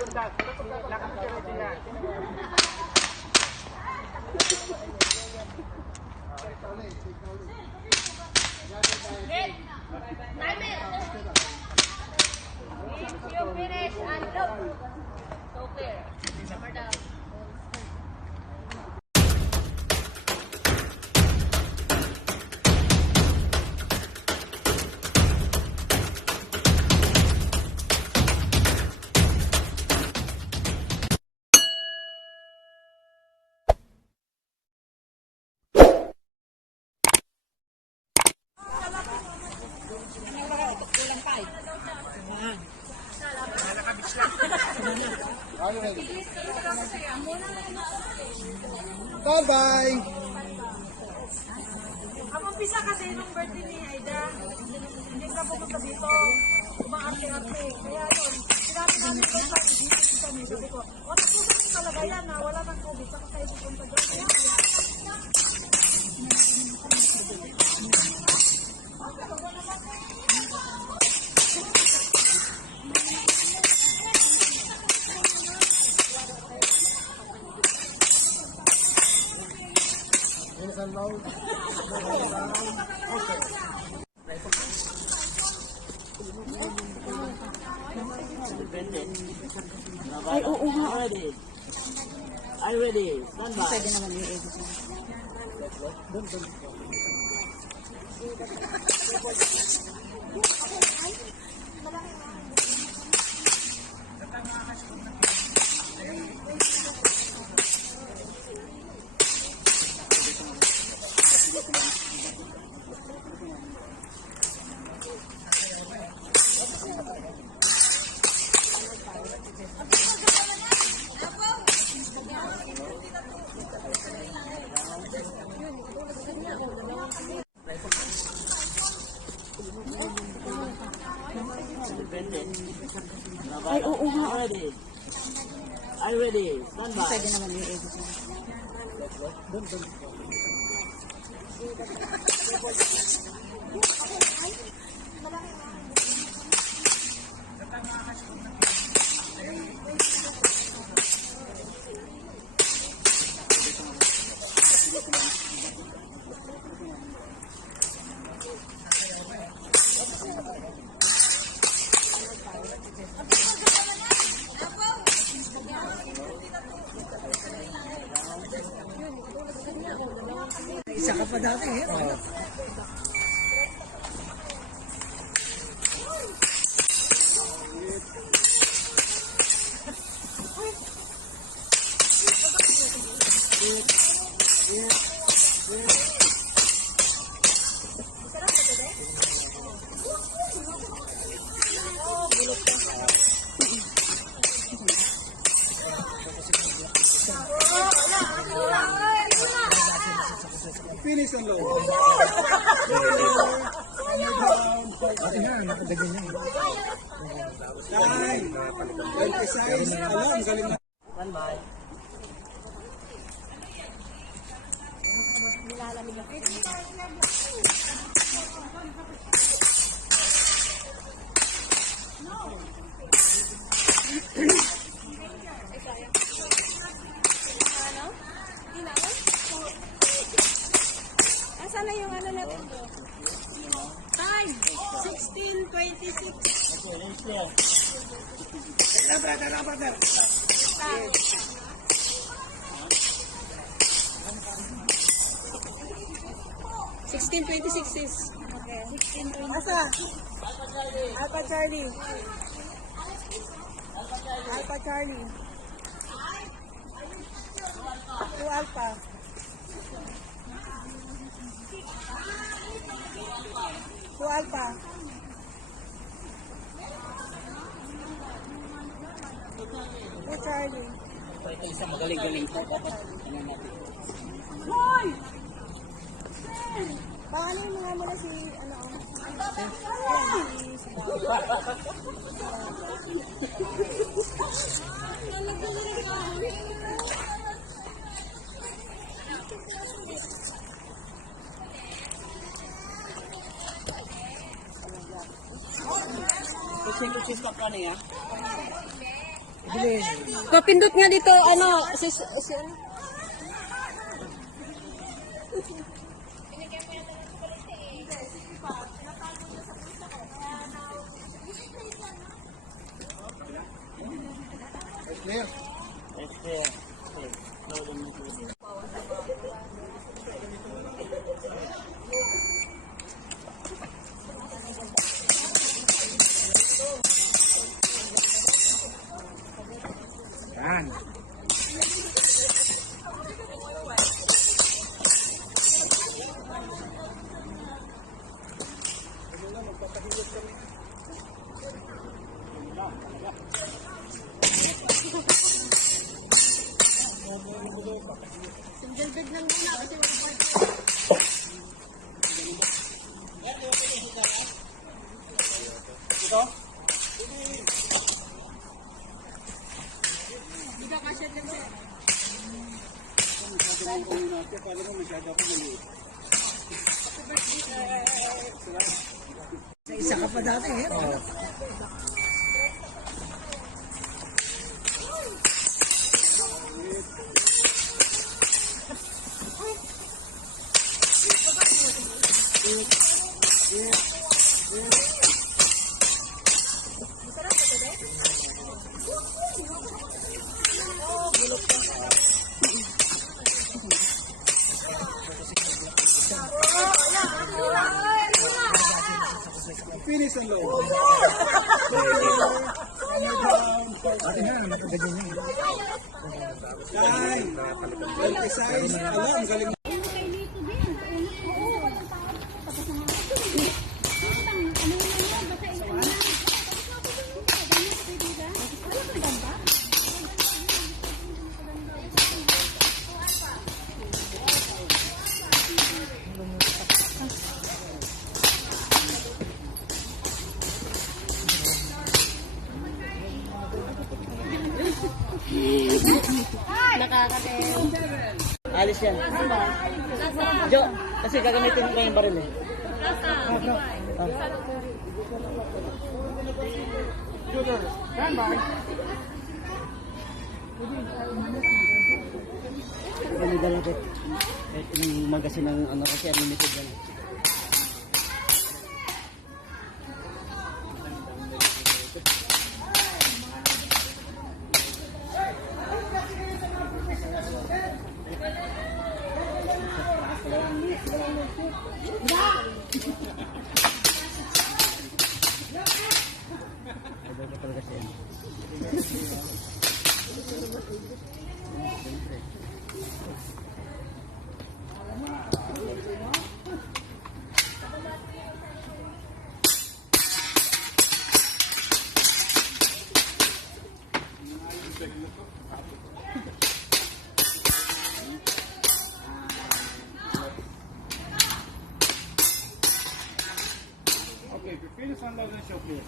If you finish and look. So clear. Hammer down. Bye-bye! Ang umpisa kasi nung birthday ni Aida, hindi ka pumunta dito. Umaarte-arte. Kaya yun, sinabi namin ko sa dito kami. Sabi ko, o nakuha ko talaga yan na wala ng COVID. Saka kayo pupunta doon. Ay, oo nga. Are you ready? Stand by. Pwede naman yung edit. Ay, oo nga. Are you ready? Stand by. Pwede naman yung edit. Isa ka pa dati eh. Finish ang low. Ayan, nakagagan yan. Time. Emphasize. Alam, galing na. Stand by. Asan na yung ano natin? Time! 16:26. Okay, let's go. Brother. $16.26 is. Okay. 16.26. Asa? Alpha Charlie. Alpha Charlie. 2 Alpha. 2 Alpha. 2 Charlie. Ito isa magaling-galing ito. Hoy! Paano yung mga muna si, ano? Kucing-kucing ka pa niya. Kapindot nga dito, ano, sis, Clear. It's there. Okay. Load them into it. Yan. Isa ka pa dati eh. Finish ang low. Ate na, nakaganyan niya. Yan. Emphasize. Alam, galing. Alis yan. Jo, kasi gagamitin ko yung baril eh. Ganidala ko. Yung magasin ng ano kasi unlimited yan. Okay, if you finish unloading the show, please.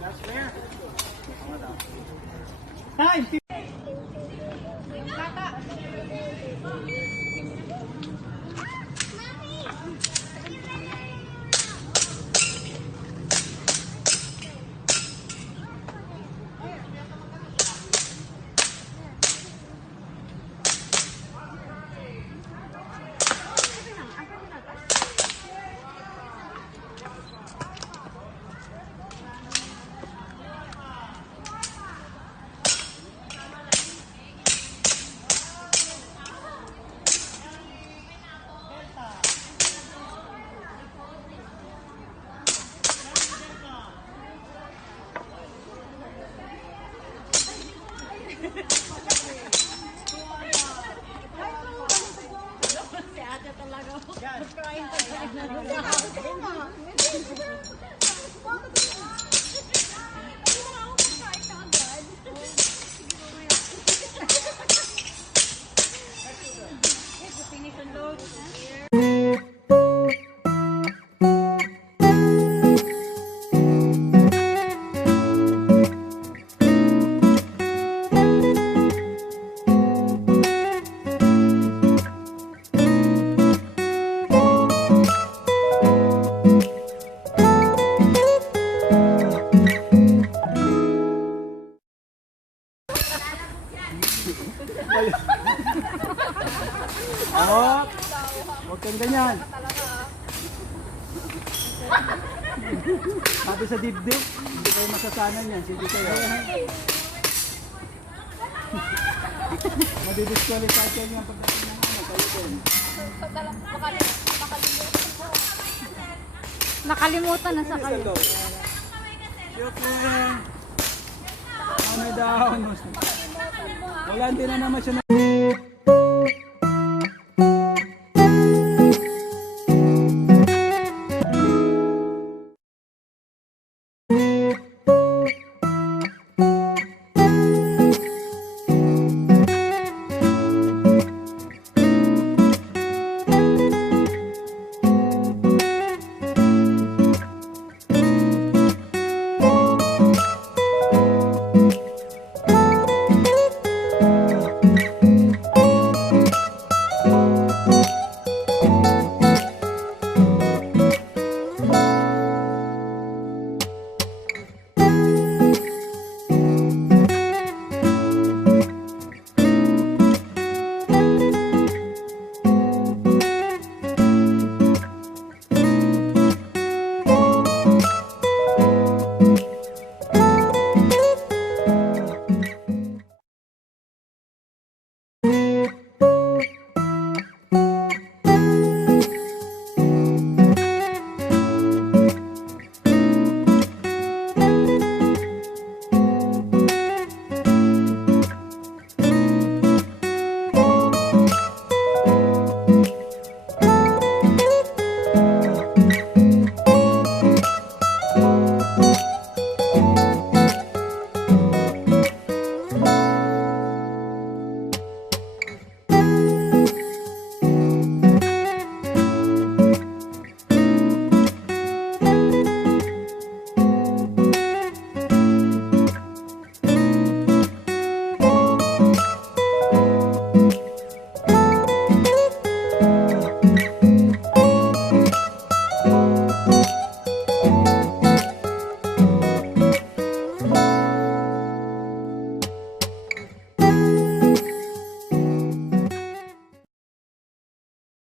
That's clear. Time! Hawak. Huwag kang ganyan. Sabi sa dibdib, hindi kayo masasanan yan. Sige kayo. Madidisqualify kayo yung pagdating ng ano. Kayo din. Nakalimutan na sa kayo. Shoot, man. Down. Wala, hindi na naman siya na...